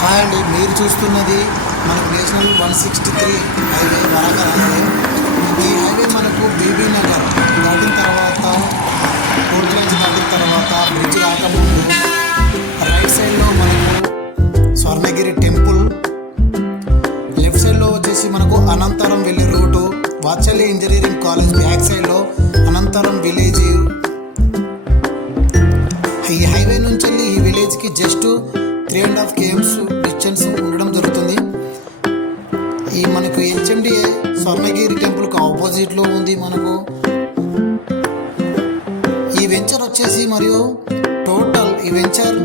Hi అండి, మీరు చూస్తున్నది మనకు నేషనల్ 163 హైవే, వరంగల్ హైవే. ఈ హైవే మనకు బీబీ నగర్ దాటిన తర్వాత, కోర్టు లైన్స్ దాటిన తర్వాత, బ్రిడ్జ్ రాకముందు రైట్ సైడ్లో మనకు స్వర్ణగిరి టెంపుల్, లెఫ్ట్ సైడ్లో వచ్చేసి మనకు అనంతరం వెళ్ళే రూటు, వాత్సల్య ఇంజనీరింగ్ కాలేజ్ బ్యాక్ సైడ్లో అనంతరం విలేజ్. ఈ హైవే నుంచి వెళ్ళి ఈ విలేజ్కి జస్ట్ 3.5 km డిస్టెన్స్ ఉండడం జరుగుతుంది. ఈ మనకు హెచ్ఎండిఏ స్వర్ణగిరి టెంపుల్కి ఆపోజిట్లో ఉంది. మనకు ఈ వెంచర్ వచ్చేసి మరియు టోటల్ ఈ వెంచర్